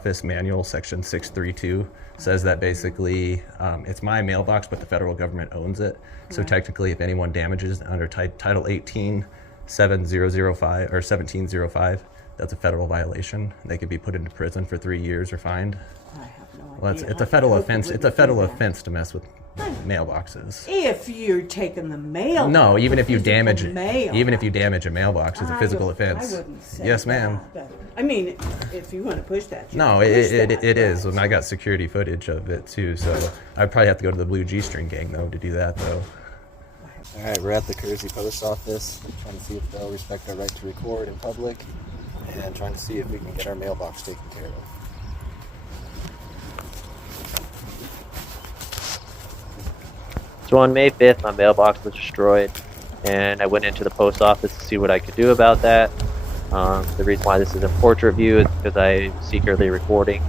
Office manual, section 632, says that basically it's my mailbox, but the federal government owns it. So technically, if anyone damages under Title 18, 7005 or 1705, that's a federal violation. They could be put into prison for 3 years or fined. I have no Well, idea. it's a federal offense. It's a federal offense to mess with mailboxes. If you're taking the mail. No, even if you physical damage, mail. even if you damage a mailbox, it's a physical offense. I wouldn't say Yes, ma'am. that, but, I mean, if you want to push that. You No, can push it that, is, but- and I got security footage of it too. So I'd probably have to go to the Blue G-string gang though to do that though. All right, we're at the Kersey Post Office, trying to see if they'll respect our right to record in public, and trying to see if we can get our mailbox taken care of. So on May 5th, my mailbox was destroyed, and I went into the post office to see what I could do about that. The reason why this is in portrait view is because I'm secretly recording.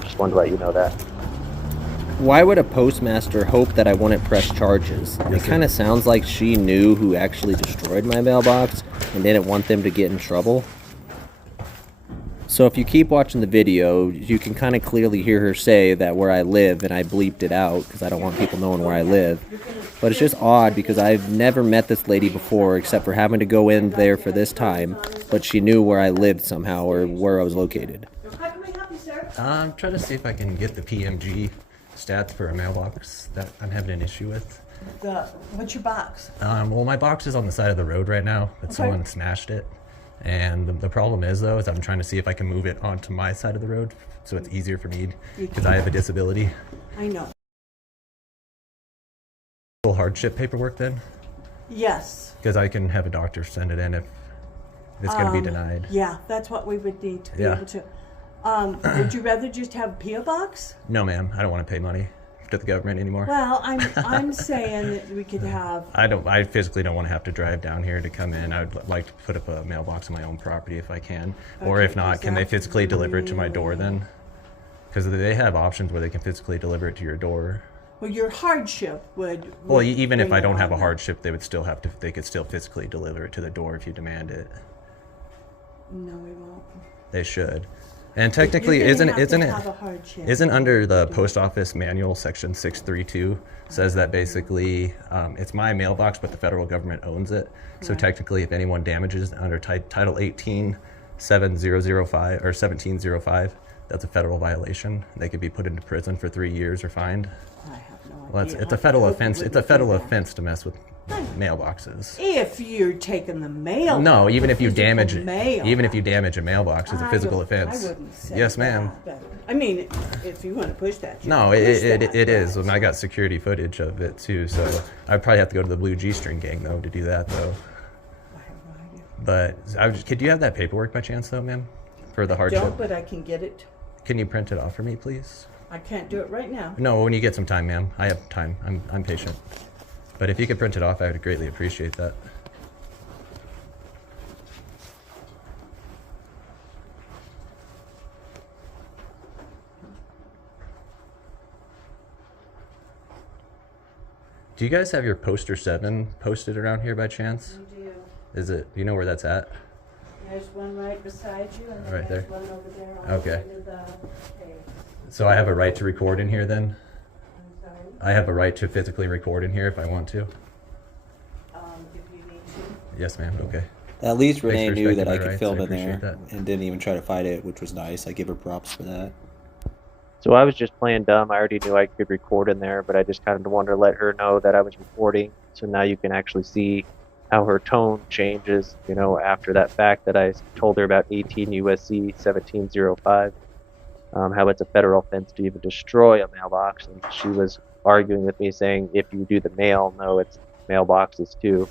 Just wanted to let you know that. Why would a postmaster hope that I wouldn't press charges? It kind of sounds like she knew who actually destroyed my mailbox and didn't want them to get in trouble. So if you keep watching the video, you can kind of clearly hear her say that where I live, and I bleeped it out because I don't want people knowing where I live. But it's just odd because I've never met this lady before except for having to go in there for this time, but she knew where I lived somehow or where I was located. How can we help you, sir? I'm trying to see if I can get the PMG stats for a mailbox that I'm having an issue with. What's your box? Well, my box is on the side of the road right now, but Okay. someone smashed it. And the problem is, though, is I'm trying to see if I can move it onto my side of the road so it's easier for me because I have a disability. I know. Hardship paperwork then? Yes. Because I can have a doctor send it in if it's going to be denied. Yeah, that's what we would need to be Yeah. able to. Would you rather just have a P.O. box? No, ma'am, I don't want to pay money to the government anymore. Well, I'm saying that we could have. I physically don't want to have to drive down here to come in. I would like to put up a mailbox on my own property if I can. Or if Okay, not, is can they that physically deliver it to my door then? Because they have options where they can physically deliver it to your door. Well, your hardship would. Well, even if bring I don't it have a on. hardship, they would still have to. They could still physically deliver it to the door if you demand it. No, we won't. They should. And technically, You're gonna isn't have it? to have a hardship. Isn't under the Post Office manual, section 632, says that basically it's my mailbox, but the federal government owns it. So technically, if anyone damages under Title 18, 7005 or 1705, that's a federal violation. They could be put into prison for 3 years or fined. I have no idea. Well, it's a federal I hope offense. we It's a wouldn't federal do that. offense to mess with mailboxes. If you're taking the mail. No, even if you physical damage, mail. even if you damage a mailbox, it's a physical offense. I wouldn't say Yes, ma'am. that, but, I mean, if you want to push that. You No, can push it that, is, but- and I got security footage of it too. So I'd probably have to go to the Blue G-string gang though to do that though. I have no idea. But could you have that paperwork by chance though, ma'am, for the hardship? Don't, but I can get it. Can you print it off for me, please? I can't do it right now. No, when you get some time, ma'am. I have time. I'm patient. But if you could print it off, I would greatly appreciate that. Do you guys have your poster 7 posted around here by chance? We do. Is it? Do you know where that's at? There's one right beside you, and then Right there's there. one over there. On Okay. the end of the page. So I have a right to record in here then? I'm sorry. I have a right to physically record in here if I want to? If you need to. Yes, ma'am. Okay. At least Thanks Renee for knew respecting that I my could rights. film I in there appreciate that. and didn't even try to fight it, which was nice. I give her props for that. So I was just playing dumb. I already knew I could record in there, but I just kind of wanted to let her know that I was recording. So now you can actually see how her tone changes, you know, after that fact that I told her about 18 USC 1705, how it's a federal offense to even destroy a mailbox. And she was arguing with me saying, if you do the mail, no, it's mailboxes too.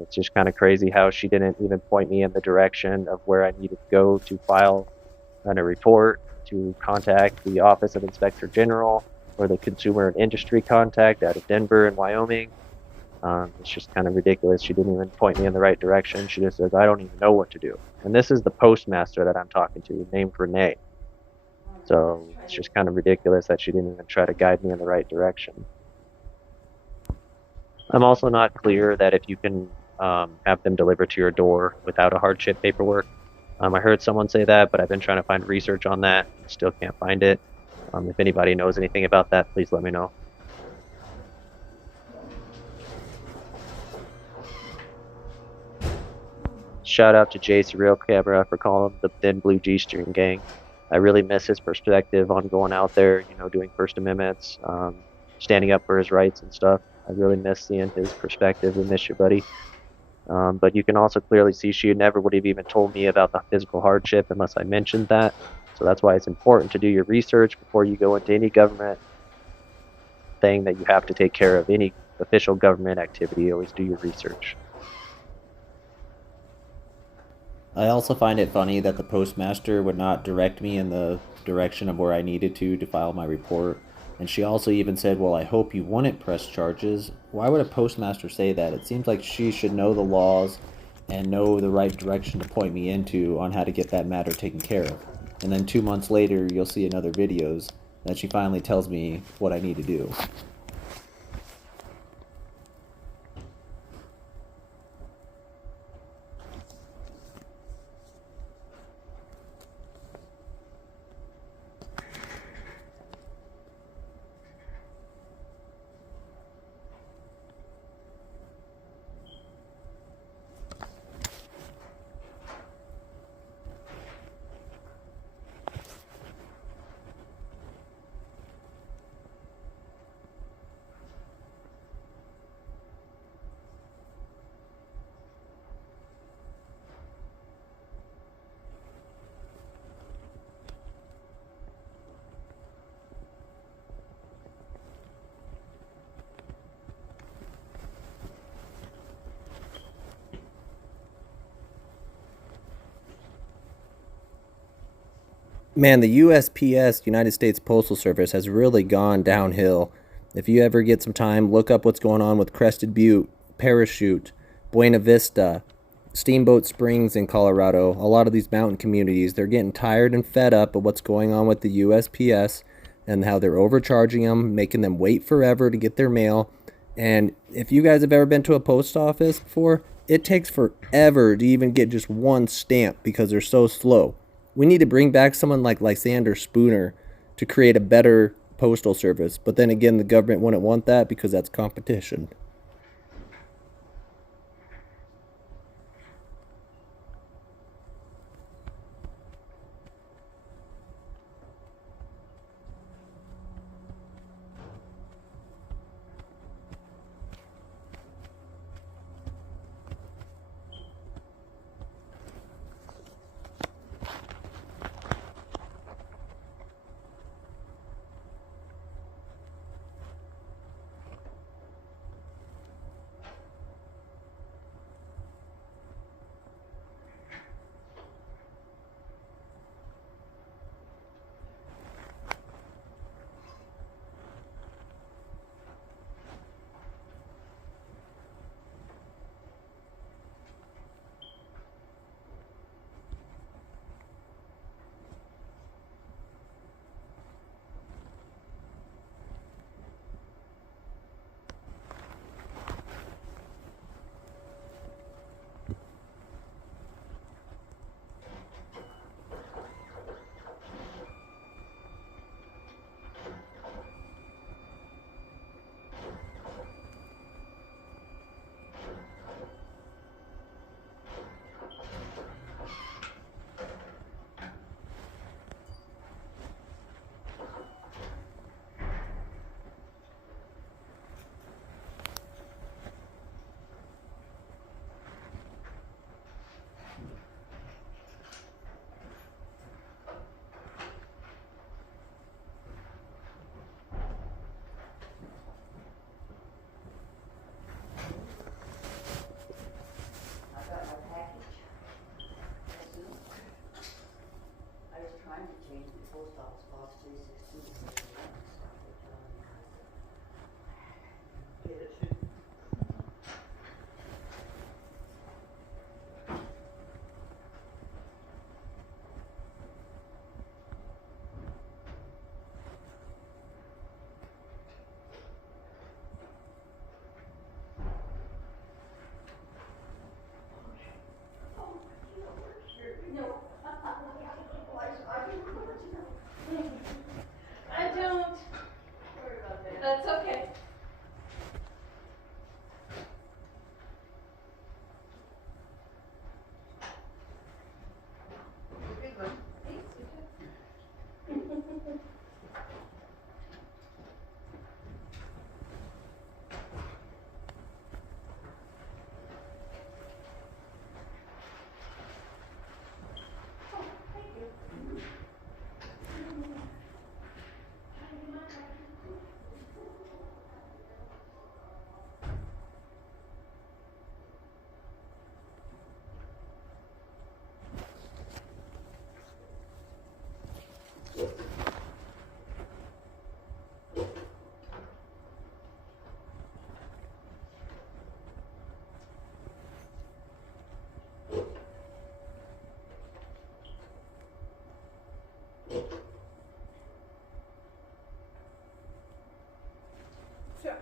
It's just kind of crazy how she didn't even point me in the direction of where I needed to go to file a report, to contact the Office of Inspector General or the Consumer and Industry Contact out of Denver and Wyoming. It's just kind of ridiculous. She didn't even point me in the right direction. She just says, I don't even know what to do. And this is the postmaster that I'm talking to, named Rene. So it's just kind of ridiculous that she didn't even try to guide me in the right direction. I'm also not clear that if you can have them delivered to your door without a hardship paperwork. I heard someone say that, but I've been trying to find research on that. Still can't find it. If anybody knows anything about that, please let me know. Shout out to Jay Surreal Camera for calling him the Thin Blue G-String Gang. I really miss his perspective on going out there, doing First Amendments, standing up for his rights and stuff. I really miss seeing his perspective. We miss you, buddy. But you can also clearly see she never would have even told me about the physical hardship unless I mentioned that. So that's why it's important to do your research before you go into any government thing that you have to take care of, any official government activity. Always do your research. I also find it funny that the postmaster would not direct me in the direction of where I needed to file my report. And she also even said, well, I hope you wouldn't press charges. Why would a postmaster say that? It seems like she should know the laws and know the right direction to point me into on how to get that matter taken care of. And then 2 months later, you'll see in other videos that she finally tells me what I need to do. Man, the USPS, United States Postal Service, has really gone downhill. If you ever get some time, look up what's going on with Crested Butte, Parachute, Buena Vista, Steamboat Springs in Colorado. A lot of these mountain communities, they're getting tired and fed up of what's going on with the USPS and how they're overcharging them, making them wait forever to get their mail. And if you guys have ever been to a post office before, it takes forever to even get just one stamp because they're so slow. We need to bring back someone like Lysander Spooner to create a better postal service. But then again, the government wouldn't want that because that's competition.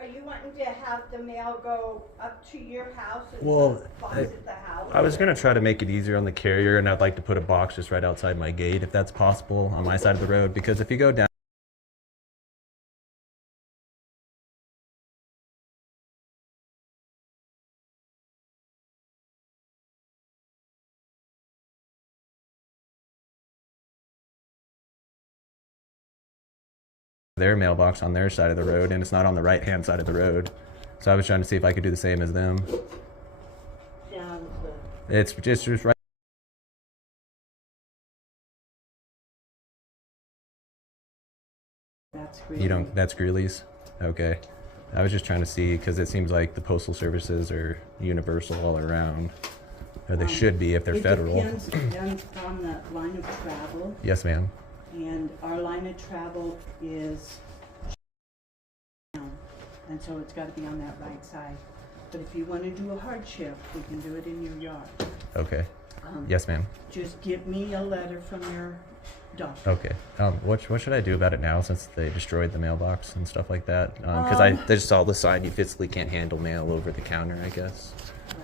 Are you wanting to have the mail go up to your house and Well, the box at the house? I was gonna try to make it easier on the carrier, and I'd like to put a box just right outside my gate, if that's possible, on my side of the road. Because if you go down their mailbox on their side of the road, and it's not on the right-hand side of the road, so I was trying to see if I could do the same as them. Down It's just right. that's You great. don't. That's Greeley's. Okay. I was just trying to see because it seems like the postal services are universal all around, or they should be if they're federal. It depends on the line of travel, Yes, ma'am. and our line of travel is down, and so it's got to be on that right side. But if you want to do a hardship, we can do it in your yard. Okay. Um, Yes, ma'am. Just give me a letter from your doctor. Okay. What should I do about it now since they destroyed the mailbox and stuff like that? Because I just saw the sign you physically can't handle mail over the counter, I guess.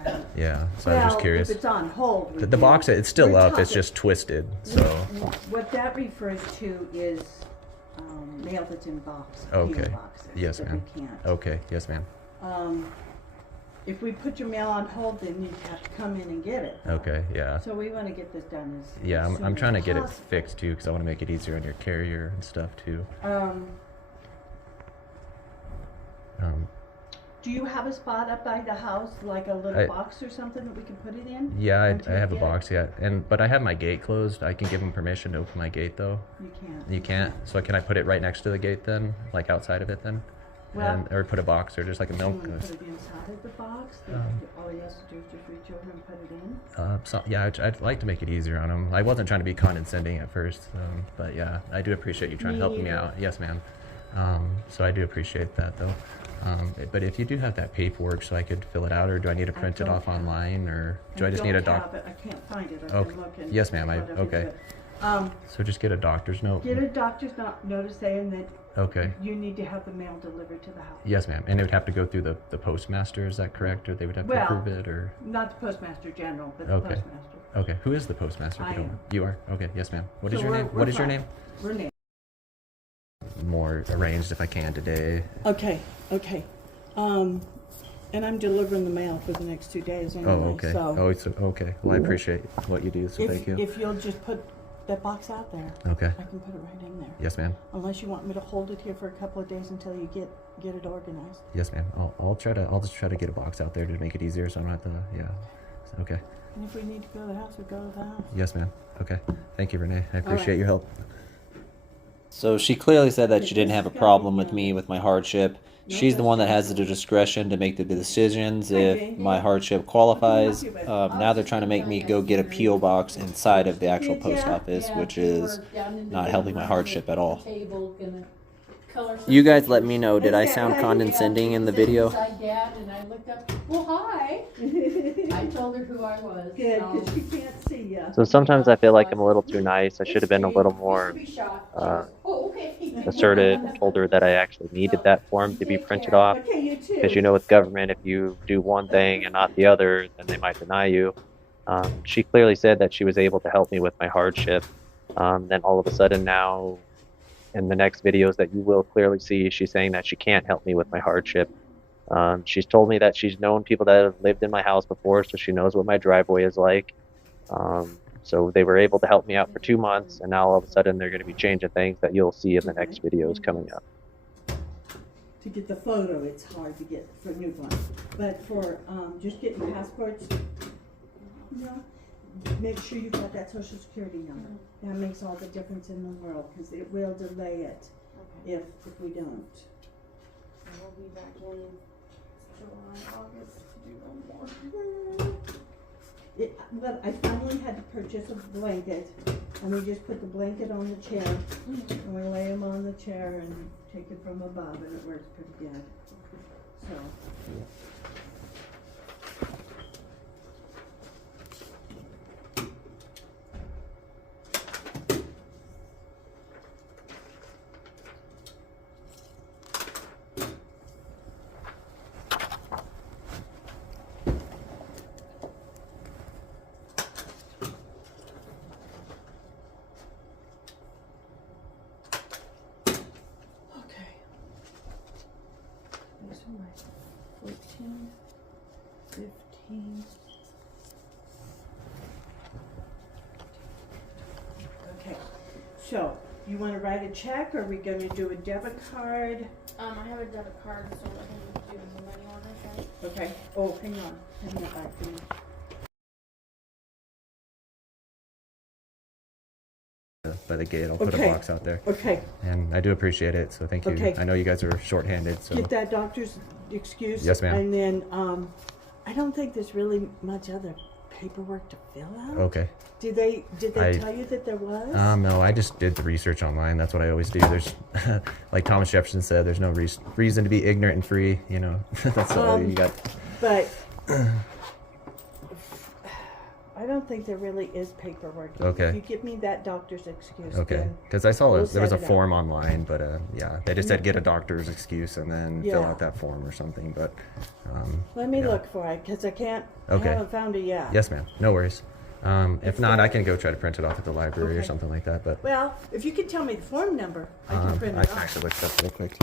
Right. Yeah. So I was just Well, curious. if it's on hold, we The can- box, it's still we're up. It's talking- just twisted. So. What that refers to is mail that's in box. Okay. PO boxes Yes, that ma'am. we can't. Okay. Yes, ma'am. If we put your mail on hold, then you'd have to come in and get it. Okay. Yeah. So we want to get this done as Yeah. as I'm soon trying to as get it possible. fixed too because I want to make it easier on your carrier and stuff too. Do you have a spot up by the house, like a little I- box or something that we can put it in? Yeah, until I you have a get it? box. Yeah, but I have my gate closed. I can give them permission to open my gate though. You can't. You can't. So can I put it right next to the gate then, like outside of it then, Well- or put a box or just like a You milk? want to put it inside of the box? Then all he has to do is just reach over and put it in? Yeah, I'd like to make it easier on them. I wasn't trying to be condescending at first, but yeah, I do appreciate you trying to help me neither. out. Yes, ma'am. So I do appreciate that though. But if you do have that paperwork, so I could fill it out, or do I need to print it don't off have it. online, or do I just need a don't doc? have it. I can't find it. I've Okay. been looking. Yes, ma'am. whatever, Okay. but, So just get a doctor's note. get a doctor's notice saying that Okay. you need to have the mail delivered to the house. Yes, ma'am. And it would have to go through the postmaster, is that correct? Or they would have to Well, approve it, or? Not the postmaster general, but the Okay. postmaster. Okay. Who is the postmaster? if I you don't am. mind? You are? Okay. Yes, ma'am. What is So your we're- name? we're What is your fine. name? Rene. More arranged if I can today. Okay, okay. And I'm delivering the mail for the next 2 days anyway. Oh, okay. So Oh, it's okay. Well, I appreciate what you do, so thank you. if you'll just put that box out there, Okay. I can put it right in there. Yes, ma'am. Unless you want me to hold it here for a couple of days until you get it organized. Yes, ma'am. I'll just try to get a box out there to make it easier, so I don't have to. Yeah. Okay. And if we need to go to the house, we go to the house. Yes, ma'am. Okay. Thank you, Renee. I appreciate your help. So she clearly said that she didn't have a problem with me with my hardship. She's the one that has the discretion to make the decisions if my hardship qualifies. Now they're trying to make me go get a P.O. box inside of the actual post office, which is not helping my hardship at all. You guys let me know, did I sound condescending in the video? I did, and I looked up, well, hi. I told her who I was. Good, so- because she can't see you. So sometimes I feel like I'm a little too nice. I should have been a little more Oh, okay. assertive and told her that I actually needed that form to be printed off. Okay, you too. Because you know, with government, if you do one thing and not the other, then they might deny you. She clearly said that she was able to help me with my hardship. Then all of a sudden now, in the next videos that you will clearly see, she's saying that she can't help me with my hardship. She's told me that she's known people that have lived in my house before, so she knows what my driveway is like. So they were able to help me out for 2 months, and now all of a sudden they're going to be changing things that you'll see in the next videos coming up. To get the photo, it's hard to get for new ones. But for just getting passports, you know, make sure you've got that social security number. That makes all the difference in the world, because it will delay it if we don't. We'll be back in July, August to do one more. But I finally had to purchase a blanket, and we just put the blanket on the chair, and we lay them on the chair and take it from above, and it works pretty good. So. 14, 15. Okay, so you want to write a check, or are we going to do a debit card? I have a debit card, so I can do the money order, right? Okay, oh, hang on, hang that back to me. By the gate, I'll put a Okay. box out there. Okay, And I do appreciate it, so thank you. Okay. I know you guys are shorthanded, so. get that doctor's excuse. Yes, ma'am. And then, I don't think there's really much other paperwork to fill out. Okay. Did they I- tell you that there was? No, I just did the research online. That's what I always do. There's, like Thomas Jefferson said, there's no reason to be ignorant and free, you know. That's all you got. But I don't think there really is paperwork. Okay. If you give me that doctor's excuse, Okay. then Because I saw we'll there was a set it up. form online, but yeah, they just said get a doctor's excuse and then fill Yeah. out that form or something. But let me yeah. look for it, because I Okay. haven't found it yet. Yes, ma'am. No worries. If not, I can go try to print it off at the library or Okay. something like that. But Well, if you could tell me the form number, I can print I it can off. actually look it up real quick.